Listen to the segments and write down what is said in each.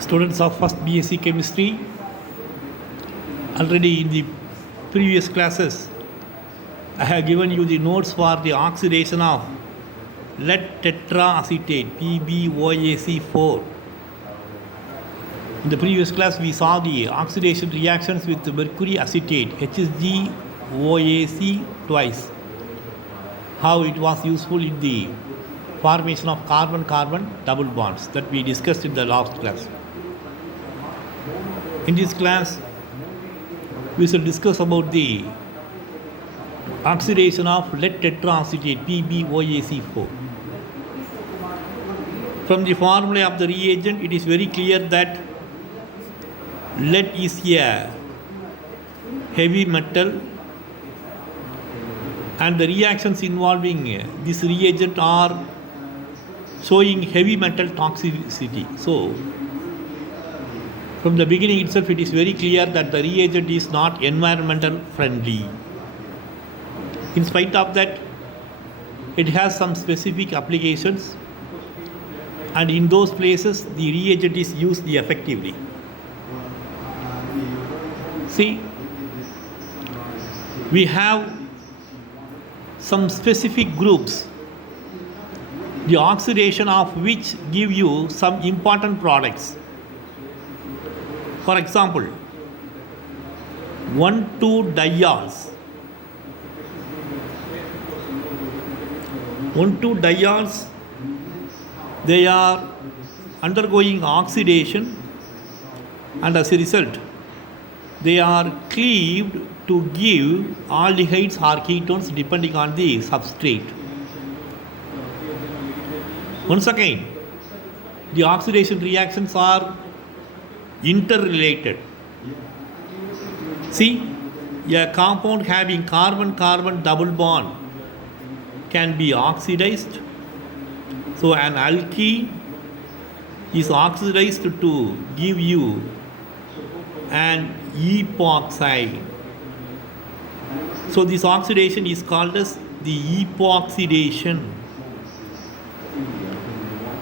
Students of first BSc Chemistry, already in the previous classes, I have given you the notes for the oxidation of lead tetraacetate PbOAC4. In the previous class, we saw the oxidation reactions with mercury acetate HSgOAC twice, how it was useful in the formation of carbon-carbon double bonds that we discussed in the last class. In this class, we shall discuss about the oxidation of lead tetraacetate PbOAC4. From the formula of the reagent, it is very clear that lead is a heavy metal, and the reactions involving this reagent are showing heavy metal toxicity. So, from the beginning itself, it is very clear that the reagent is not environmental friendly. In spite of that, it has some specific applications, and in those places, the reagent is used effectively. See, we have some specific groups, the oxidation of which give you some important products. For example, 1,2-diols. 1,2-diols, they are undergoing oxidation, and as a result, they are cleaved to give aldehydes or ketones depending on the substrate. Once again, the oxidation reactions are interrelated. See, a compound having carbon-carbon double bond can be oxidized. So an alkene is oxidized to give you an epoxide. So this oxidation is called as the epoxidation.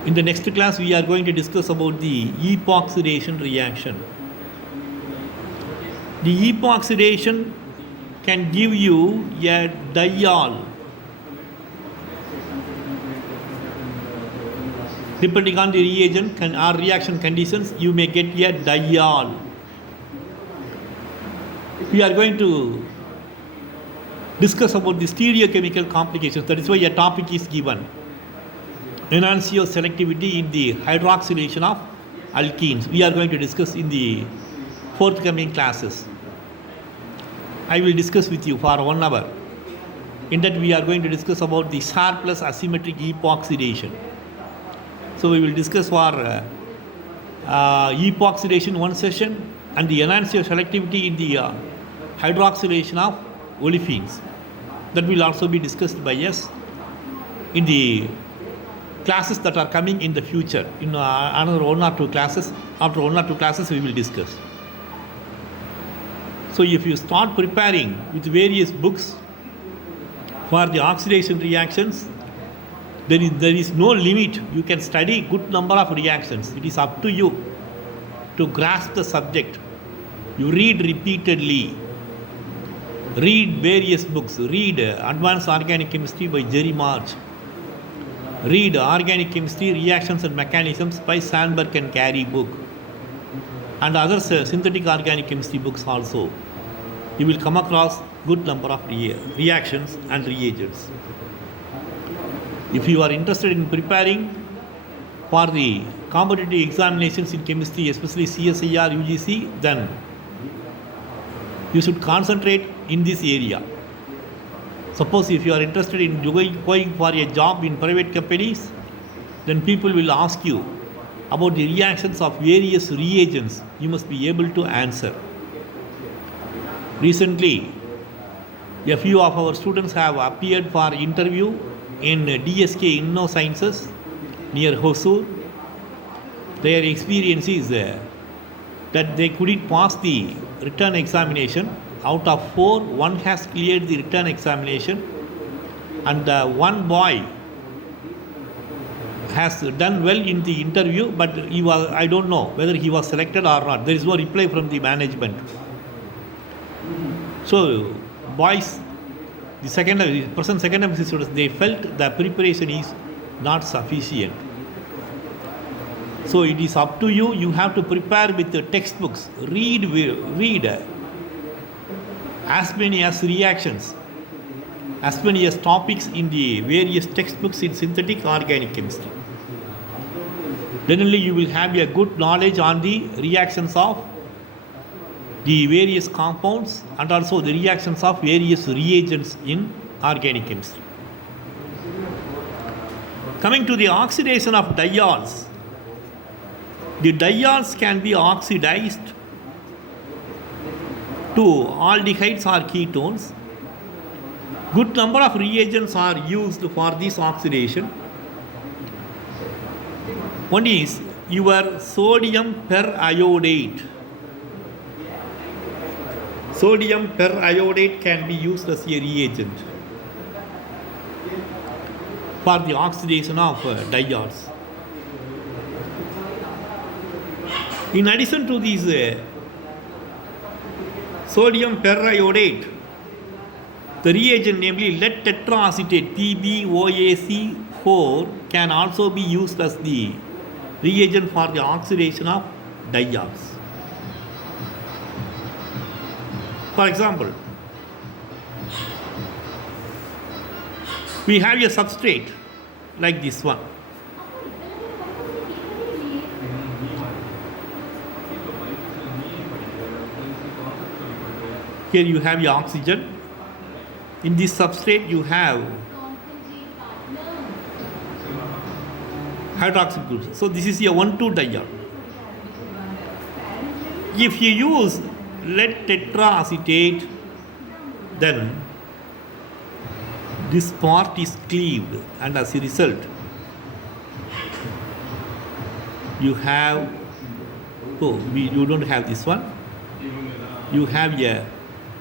In the next class, we are going to discuss about the epoxidation reaction. The epoxidation can give you a diol. Depending on the reagent or reaction conditions, you may get a diol. We are going to discuss about the stereochemical complications. That is why a topic is given. Enantioselectivity in the hydroxylation of alkenes. We are going to discuss in the forthcoming classes. I will discuss with you for 1 hour. In that, we are going to discuss about the Sharpless asymmetric epoxidation. So we will discuss for epoxidation one session, and the enantioselectivity in the hydroxylation of olefins. That will also be discussed by us in the classes that are coming in the future. In another 1 or 2 classes, after 1 or 2 classes, we will discuss. So if you start preparing with various books for the oxidation reactions, there is no limit. You can study good number of reactions. It is up to you to grasp the subject. You read repeatedly. Read various books. Read Advanced Organic Chemistry by Jerry March. Read Organic Chemistry, Reactions and Mechanisms by Sandberg and Carey book. And other synthetic organic chemistry books also. You will come across good number of reactions and reagents. If you are interested in preparing for the competitive examinations in chemistry, especially CSIR, UGC, then you should concentrate in this area. Suppose if you are interested in going for a job in private companies, then people will ask you about the reactions of various reagents. You must be able to answer. Recently, a few of our students have appeared for interview in DSK InnoSciences near Hosur. Their experience is that they couldn't pass the written examination. Out of 4, 1 has cleared the written examination, and one boy has done well in the interview, but I don't know whether he was selected or not. There is no reply from the management. So, boys, the second students, they felt the preparation is not sufficient. So it is up to you. You have to prepare with the textbooks. Read as many as reactions, as many as topics in the various textbooks in synthetic organic chemistry. Then only you will have a good knowledge on the reactions of the various compounds and also the reactions of various reagents in organic chemistry. Coming to the oxidation of diols. The diols can be oxidized to aldehydes or ketones. Good number of reagents are used for this oxidation. One is your sodium periodate. Sodium periodate can be used as a reagent for the oxidation of diols. In addition to these sodium periodate, the reagent, namely lead tetraacetate PbOaC4, can also be used as the reagent for the oxidation of diols. For example, we have a substrate like this one. Here you have your oxygen. In this substrate you have hydroxyl groups. So this is a 1,2 diol. If you use lead tetraacetate, then this part is cleaved, and as a result you have, you don't have this one, you have a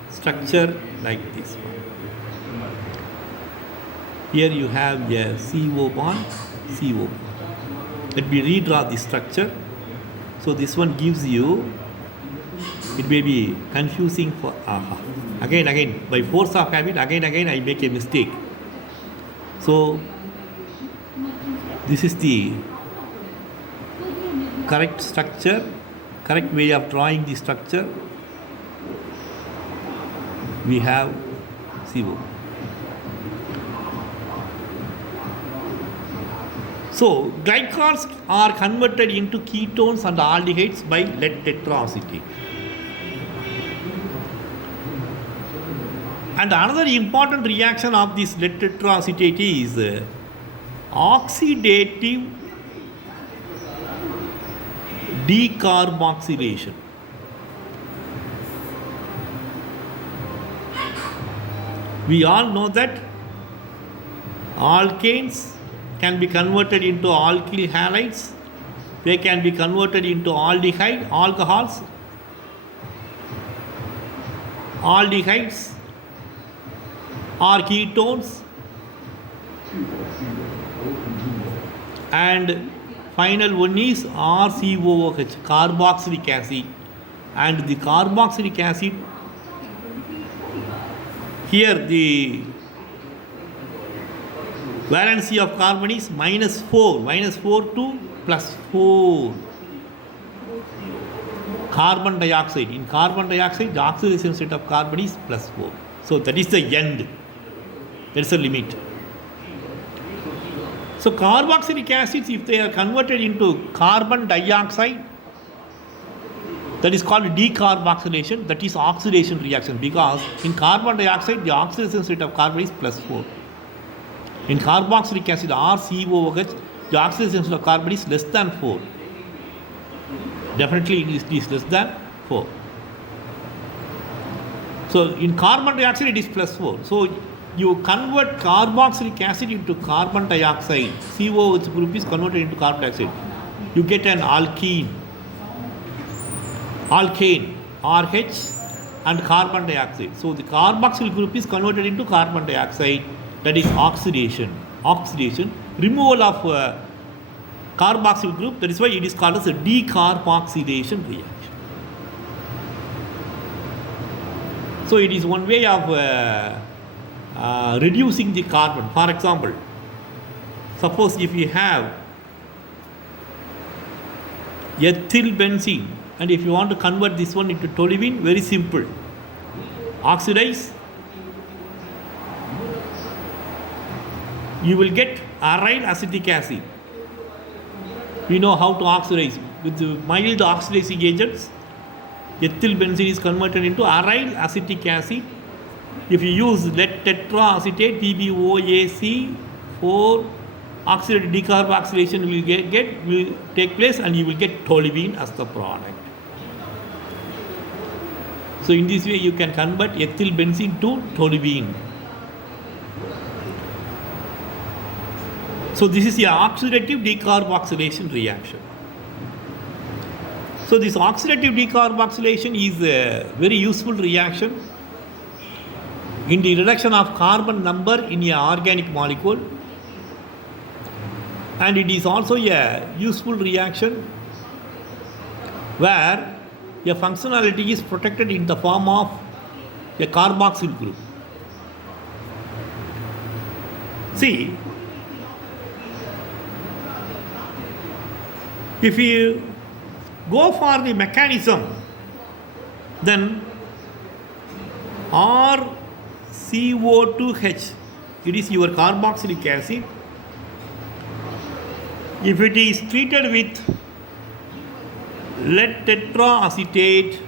structure like this one. Here you have a CO bond, CO. Let me redraw the structure. So this one gives you, it may be confusing for, again, by force of habit, again I make a mistake. So this is the correct structure, correct way of drawing the structure. We have CO. So glycols are converted into ketones and aldehydes by lead tetraacetate. And another important reaction of this lead tetraacetate is oxidative decarboxylation. We all know that alkanes can be converted into alkyl halides. They can be converted into aldehyde, alcohols, aldehydes, or ketones, and final one is RCOOH, carboxylic acid. And the carboxylic acid, here the valency of carbon is -4 to +4. Carbon dioxide. In carbon dioxide, the oxidation state of carbon is +4. So that is the end. That is the limit. So carboxylic acids, if they are converted into carbon dioxide, that is called decarboxylation. That is oxidation reaction, because in carbon dioxide the oxidation state of carbon is +4. In carboxylic acid RCOOH, the oxidation state of carbon is less than 4. Definitely it is less than 4. So in carbon dioxide it is +4. So you convert carboxylic acid into carbon dioxide. COOH group is converted into carbon dioxide. You get an alkane, RH, and carbon dioxide. So the carboxyl group is converted into carbon dioxide. That is oxidation. Removal of carboxyl group. That is why it is called as a decarboxylation reaction. So it is one way of reducing the carbon. For example, suppose if you have ethyl benzene, and if you want to convert this one into toluene, very simple. Oxidize, you will get aryl acetic acid. We know how to oxidize with the mild oxidizing agents. Ethyl benzene is converted into aryl acetic acid. If you use lead tetraacetate, PbOAc4, oxidative decarboxylation will take place, and you will get toluene as the product. So in this way you can convert ethyl benzene to toluene. So this is the oxidative decarboxylation reaction. So this oxidative decarboxylation is a very useful reaction in the reduction of carbon number in an organic molecule, and it is also a useful reaction where a functionality is protected in the form of a carboxyl group. See, if you go for the mechanism, then RCO2H, it is your carboxylic acid. If it is treated with lead tetraacetate,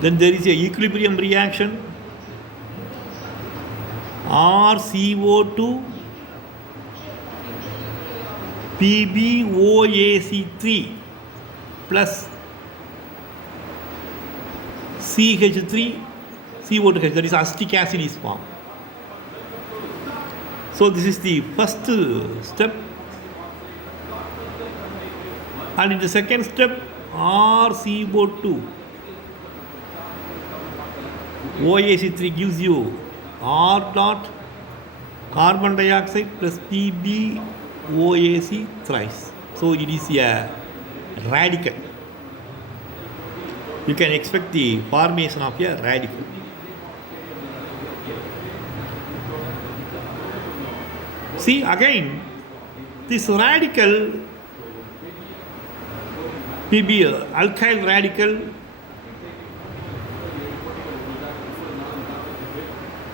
then there is a equilibrium reaction. RCO2 PbOAc3 plus CH3 CO2H, that is acetic acid is formed. So this is the first step. And in the second step, RCO2 OAc3 gives you R dot carbon dioxide plus PbOAc thrice. So it is a radical. You can expect the formation of a radical. See, again, this radical Pb alkyl radical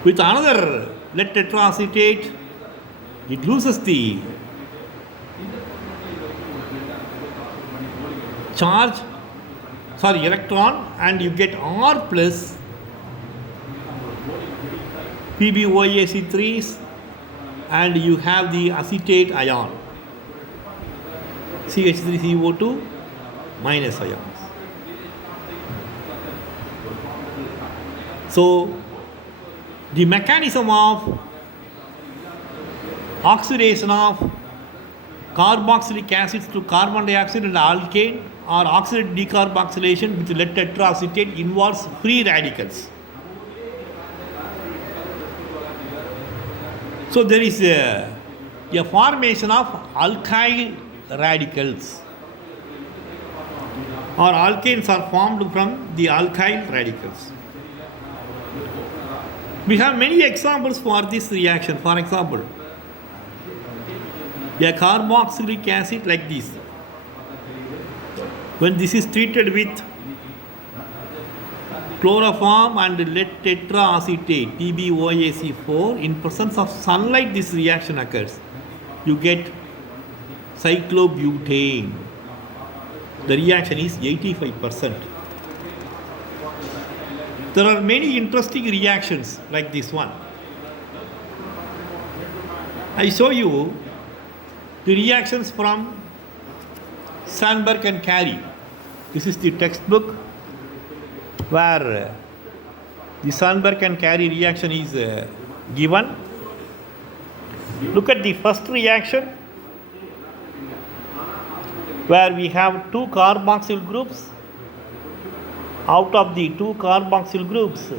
with another lead tetraacetate, it loses the electron, and you get R plus PbOAc3s, and you have the acetate ion CH3CO2 minus ions. So the mechanism of oxidation of carboxylic acids to carbon dioxide and alkane or oxidative decarboxylation with lead tetraacetate involves free radicals. So there is a formation of alkyl radicals, or alkanes are formed from the alkyl radicals. We have many examples for this reaction. For example, a carboxylic acid like this, when this is treated with chloroform and lead tetraacetate PbOAc4, in presence of sunlight this reaction occurs. You get cyclobutane. The reaction is 85%. There are many interesting reactions like this one. I show you the reactions from Sandberg and Carey. This is the textbook where the Sandberg and Carey reaction is given. Look at the first reaction, where we have two carboxyl groups. Out of the two carboxyl groups,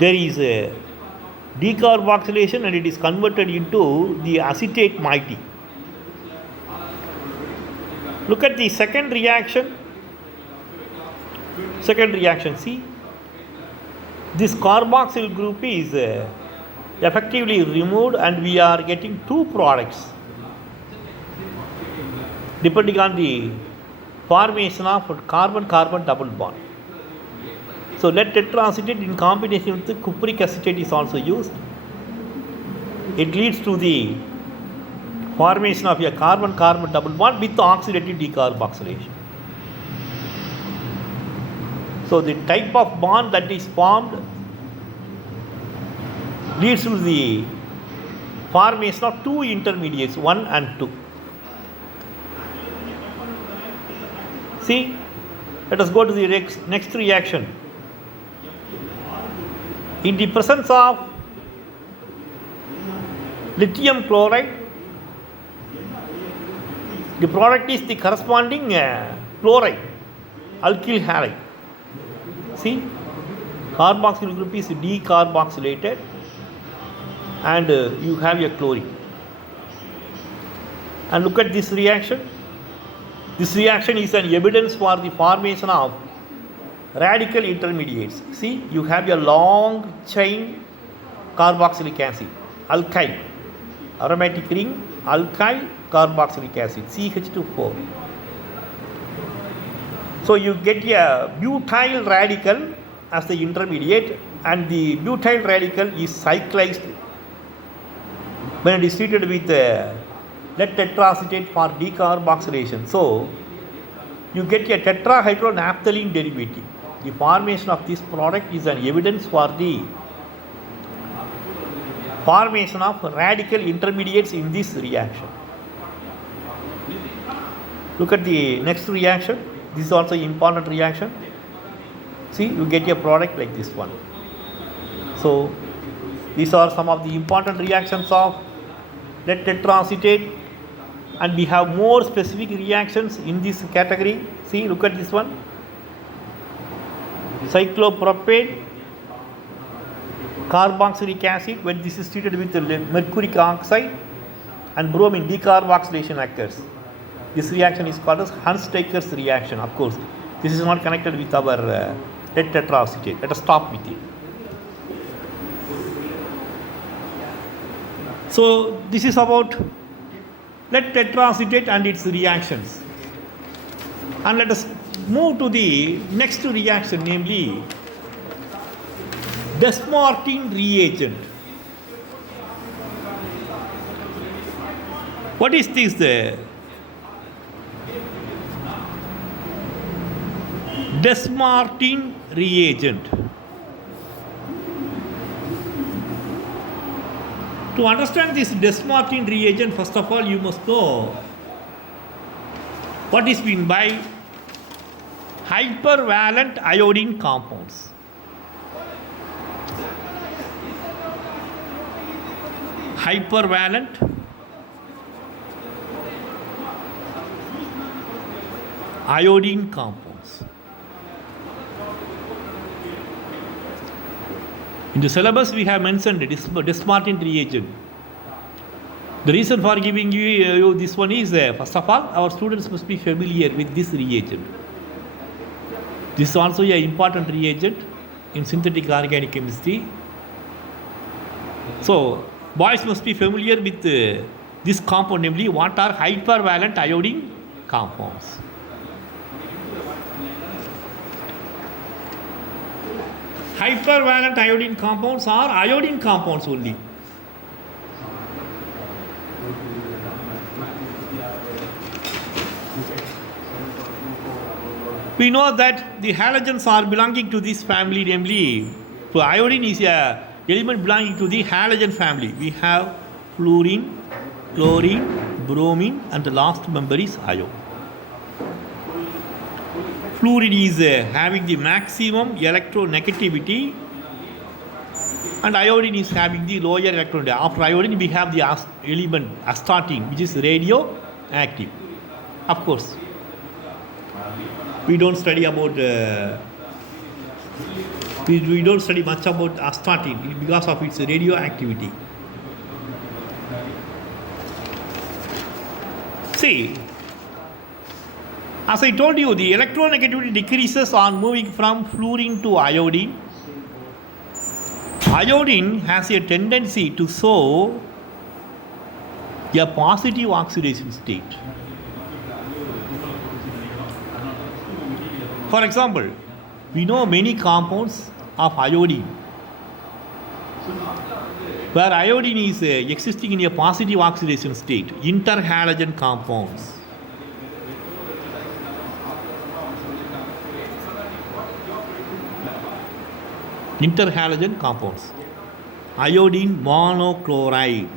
there is decarboxylation and it is converted into the acetate moiety. Look at the second reaction. See, this carboxyl group is effectively removed and we are getting two products depending on the formation of carbon-carbon double bond. So lead tetraacetate in combination with the cupric acetate is also used. It leads to the formation of a carbon-carbon double bond with oxidative decarboxylation. So the type of bond that is formed leads to the formation of two intermediates, 1 and 2. See, let us go to the next reaction. In the presence of lithium chloride, the product is the corresponding chloride, alkyl halide. See, carboxyl group is decarboxylated and you have a chlorine. And look at this reaction. This reaction is an evidence for the formation of radical intermediates. See, you have a long chain carboxylic acid, alkyl, aromatic ring, alkyl carboxylic acid, CH2,4. So you get a butyl radical as the intermediate and the butyl radical is cyclized when it is treated with lead tetraacetate for decarboxylation. So you get a tetrahydronaphthalene derivative. The formation of this product is an evidence for the formation of radical intermediates in this reaction. Look at the next reaction. This is also an important reaction. See, you get a product like this one. So these are some of the important reactions of lead tetraacetate, and we have more specific reactions in this category. See, look at this one. Cyclopropane, carboxylic acid, when this is treated with mercuric oxide and bromine, decarboxylation occurs. This reaction is called as Hunsaker's reaction. Of course, this is not connected with our lead tetraacetate. Let us stop with it. So this is about lead tetraacetate and its reactions. And let us move to the next reaction, namely Dess-Martin reagent. What is this? Dess-Martin reagent. To understand this Dess-Martin reagent, first of all, you must know what is meant by hypervalent iodine compounds. Hypervalent iodine compounds. In the syllabus, we have mentioned Dess-Martin reagent. The reason for giving you this one is, first of all, our students must be familiar with this reagent. This is also an important reagent in synthetic organic chemistry. So, boys must be familiar with this compound, namely what are hypervalent iodine compounds. Hypervalent iodine compounds are iodine compounds only. We know that the halogens are belonging to this family, namely, so iodine is a element belonging to the halogen family. We have fluorine, chlorine, bromine, and the last member is iodine. Fluorine is having the maximum electronegativity and iodine is having the lower electron. After iodine, we have the element astatine, which is radioactive. Of course, we don't study about We don't study much about astatine because of its radioactivity. See, as I told you, the electronegativity decreases on moving from fluorine to iodine. Iodine has a tendency to show a positive oxidation state. For example, we know many compounds of iodine where iodine is existing in a positive oxidation state, interhalogen compounds. Interhalogen compounds. Iodine monochloride,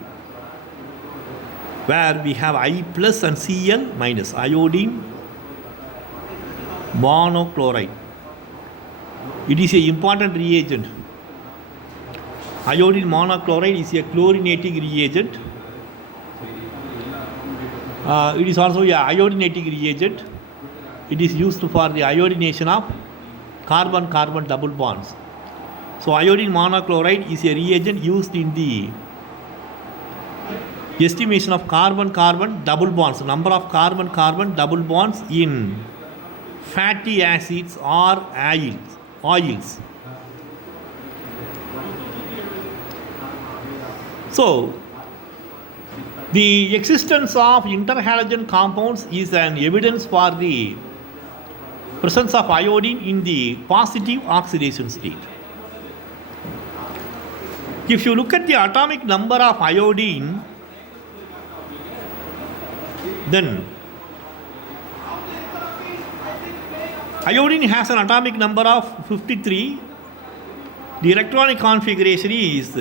where we have I plus and Cl minus. Iodine monochloride. It is an important reagent. Iodine monochloride is a chlorinating reagent. It is also a iodinating reagent. It is used for the iodination of carbon-carbon double bonds. So iodine monochloride is a reagent used in the estimation of carbon-carbon double bonds, number of carbon-carbon double bonds in fatty acids or oils. So, the existence of interhalogen compounds is an evidence for the presence of iodine in the positive oxidation state. If you look at the atomic number of iodine, then iodine has an atomic number of 53. The electronic configuration is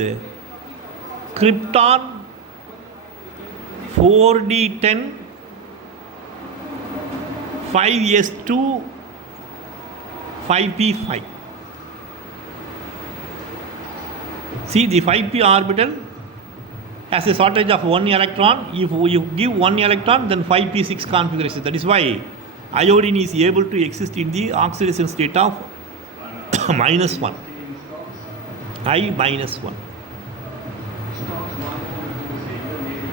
krypton 4d10 5s2 5p5. See, the 5p orbital has a shortage of one electron. If you give one electron, then 5p6 configuration. That is why iodine is able to exist in the oxidation state of minus 1. I minus 1.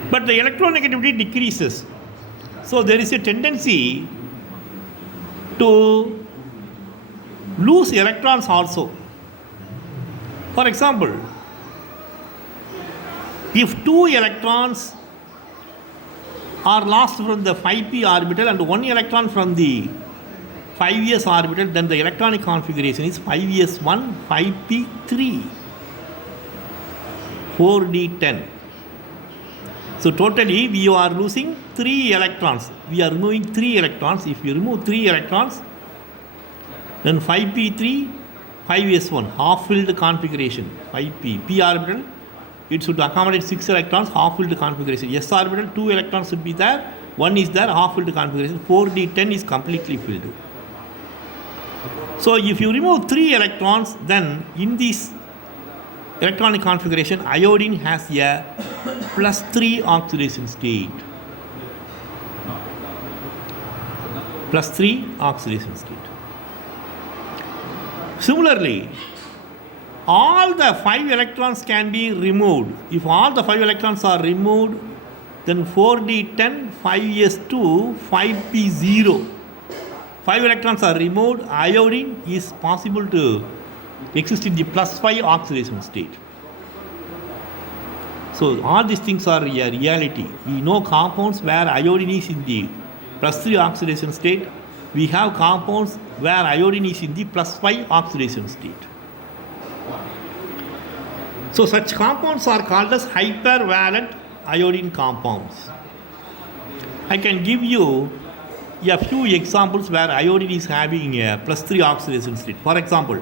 But the electronegativity decreases. So there is a tendency to lose electrons also. For example, if 2 electrons are lost from the 5p orbital and 1 electron from the 5s orbital, then the electronic configuration is 5s1 5p3 4d10. So totally we are losing 3 electrons. We are removing 3 electrons. If you remove 3 electrons, then 5p3 5s1 half-filled configuration. 5p p orbital, it should accommodate 6 electrons, half-filled configuration. S orbital, 2 electrons should be there, 1 is there, half-filled configuration. 4d10 is completely filled. So if you remove 3 electrons, then in this electronic configuration, iodine has a plus 3 oxidation state. Plus 3 oxidation state. Similarly, all the 5 electrons can be removed. If all the 5 electrons are removed, then 4d10 5s2 5p0. 5 electrons are removed, iodine is possible to exist in the plus 5 oxidation state. So all these things are a reality. We know compounds where iodine is in the plus 3 oxidation state. We have compounds where iodine is in the plus 5 oxidation state. So such compounds are called as hypervalent iodine compounds. I can give you a few examples where iodine is having a plus 3 oxidation state. For example,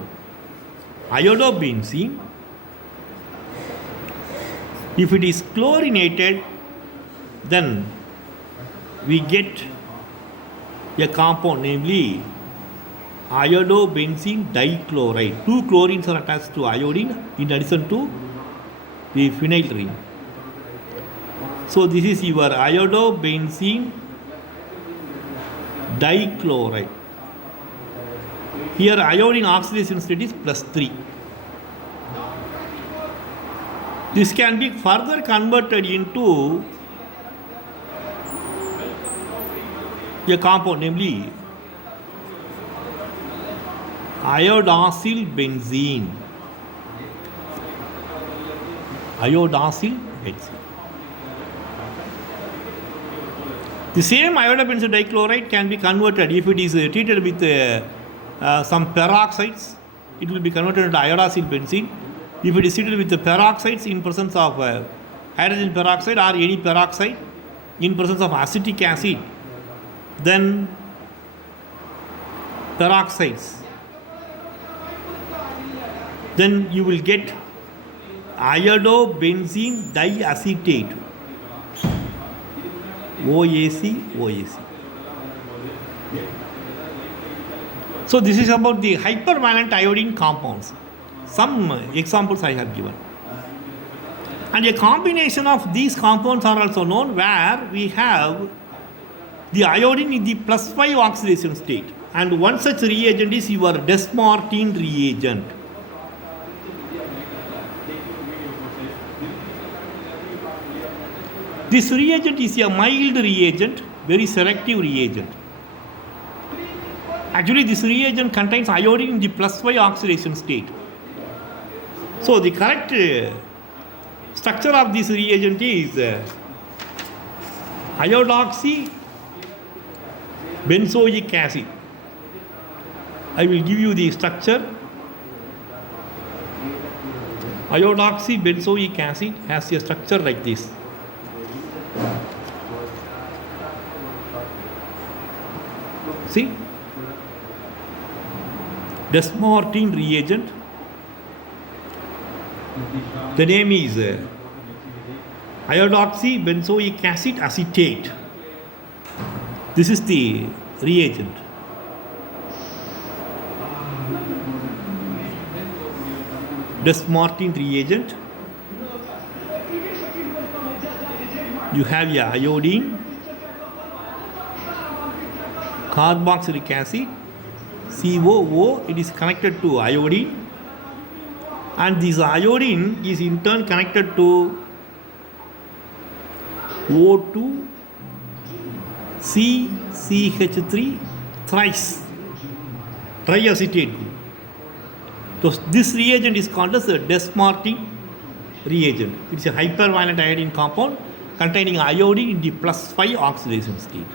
iodobenzene, if it is chlorinated, then we get a compound, namely iodobenzene dichloride. 2 chlorines are attached to iodine in addition to the phenyl ring. So this is your iodobenzene dichloride. Here iodine oxidation state is +3. This can be further converted into a compound, namely iodosyl benzene. Iodosyl benzene. The same iodobenzene dichloride can be converted if it is treated with some peroxides. It will be converted into iodosyl benzene. If it is treated with the peroxides in presence of hydrogen peroxide or any peroxide in presence of acetic acid, then peroxides, then you will get iodobenzene diacetate, OAC. So this is about the hypervalent iodine compounds. Some examples I have given. And a combination of these compounds are also known, where we have the iodine in the +5 oxidation state. And one such reagent is your Dess-Martin reagent. This reagent is a mild reagent, very selective reagent. Actually, this reagent contains iodine in the +5 oxidation state. So the correct structure of this reagent is iodoxy benzoic acid. I will give you the structure. Iodoxy benzoic acid has a structure like this. See? Dess-Martin reagent. The name is iodoxy benzoic acid acetate. This is the reagent. Dess-Martin reagent. You have a iodine, carboxylic acid, COO. It is connected to iodine, and this iodine is in turn connected to O2 CCH3 thrice triacetate. So this reagent is called as a Dess-Martin reagent. It's a hypervalent iodine compound containing iodine in the +5 oxidation state.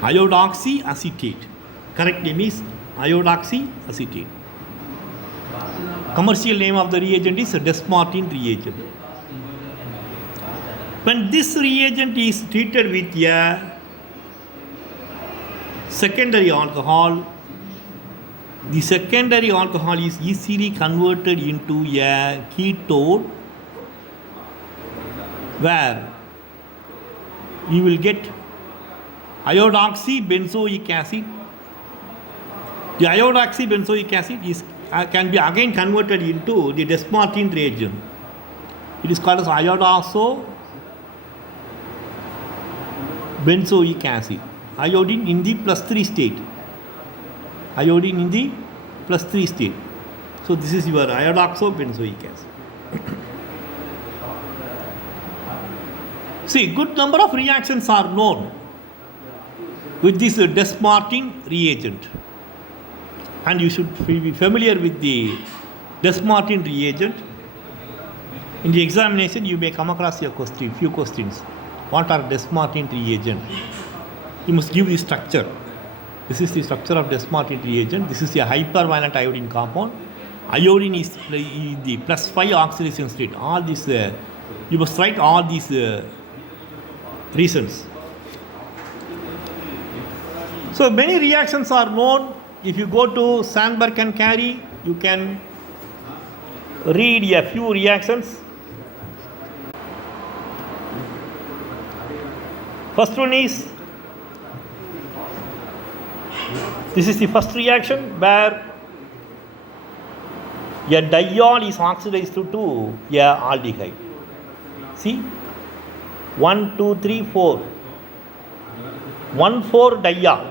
Iodoxy acetate. Correct name is iodoxy acetate. Commercial name of the reagent is Dess-Martin reagent. When this reagent is treated with a secondary alcohol, the secondary alcohol is easily converted into a ketone, where you will get iodoxy benzoic acid. The iodoxy benzoic acid can be again converted into the Dess-Martin reagent. It is called as iodoso benzoic acid. Iodine in the +3 state. Iodine in the +3 state. So this is your iodoxo benzoic acid. See, good number of reactions are known with this Dess-Martin reagent, and you should be familiar with the Dess-Martin reagent. In the examination, you may come across a few questions. What are Dess-Martin reagent? You must give the structure. This is the structure of Dess-Martin reagent. This is a hypervalent iodine compound. Iodine is in the +5 oxidation state. All these, you must write all these reasons. So many reactions are known. If you go to Sandberg and Carey, you can read a few reactions. First one is, this is the first reaction where a diol is oxidized to a aldehyde. See, 1, 2, 3, 4. 1,4 diol.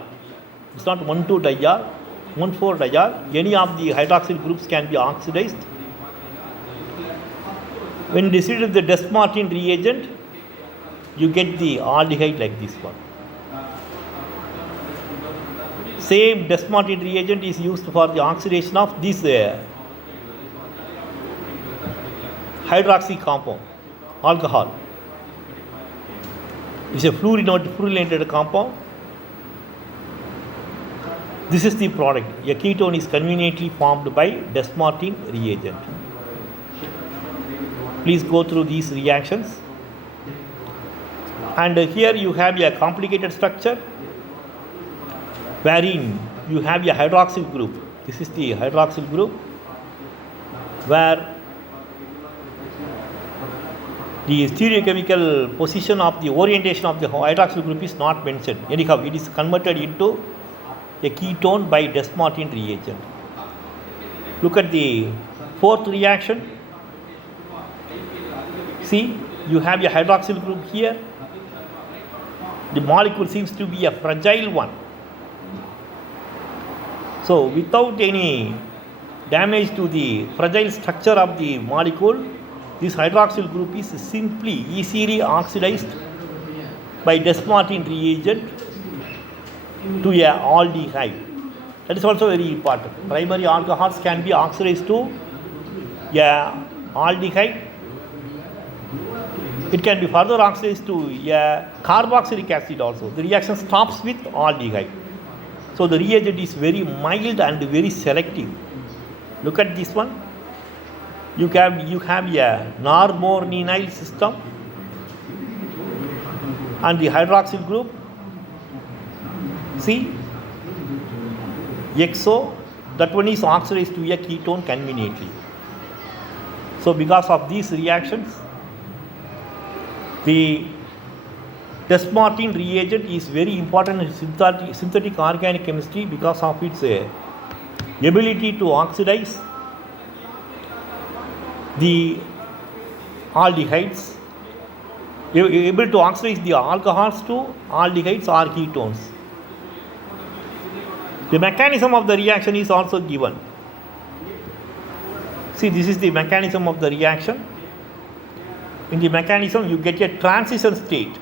It's not 1,2-diol, 1,4-diol. Any of the hydroxyl groups can be oxidized. When you receive the Dess-Martin reagent, you get the aldehyde like this one. Same Dess-Martin reagent is used for the oxidation of this hydroxy compound, alcohol. It's a fluorinated compound. This is the product. A ketone is conveniently formed by Dess-Martin reagent. Please go through these reactions. And here you have a complicated structure wherein you have a hydroxyl group. This is the hydroxyl group where the stereochemical position of the orientation of the hydroxyl group is not mentioned. Anyhow, it is converted into a ketone by Dess-Martin reagent. Look at the fourth reaction. See, you have a hydroxyl group here. The molecule seems to be a fragile one. So, without any damage to the fragile structure of the molecule, this hydroxyl group is simply easily oxidized by Dess-Martin reagent to a aldehyde. That is also very important. Primary alcohols can be oxidized to a aldehyde. It can be further oxidized to a carboxylic acid also. The reaction stops with aldehyde. So the reagent is very mild and very selective. Look at this one. You have a normorenyl system and the hydroxyl group. See, XO, that one is oxidized to a ketone conveniently. So because of these reactions, the Dess-Martin reagent is very important in synthetic organic chemistry because of its ability to oxidize the aldehydes, able to oxidize the alcohols to aldehydes or ketones. The mechanism of the reaction is also given. See, this is the mechanism of the reaction. In the mechanism, you get a transition state.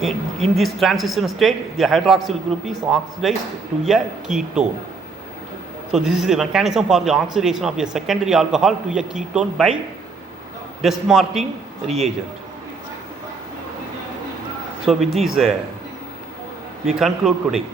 In this transition state, the hydroxyl group is oxidized to a ketone. So this is the mechanism for the oxidation of a secondary alcohol to a ketone by Dess-Martin reagent. So with this, we conclude today.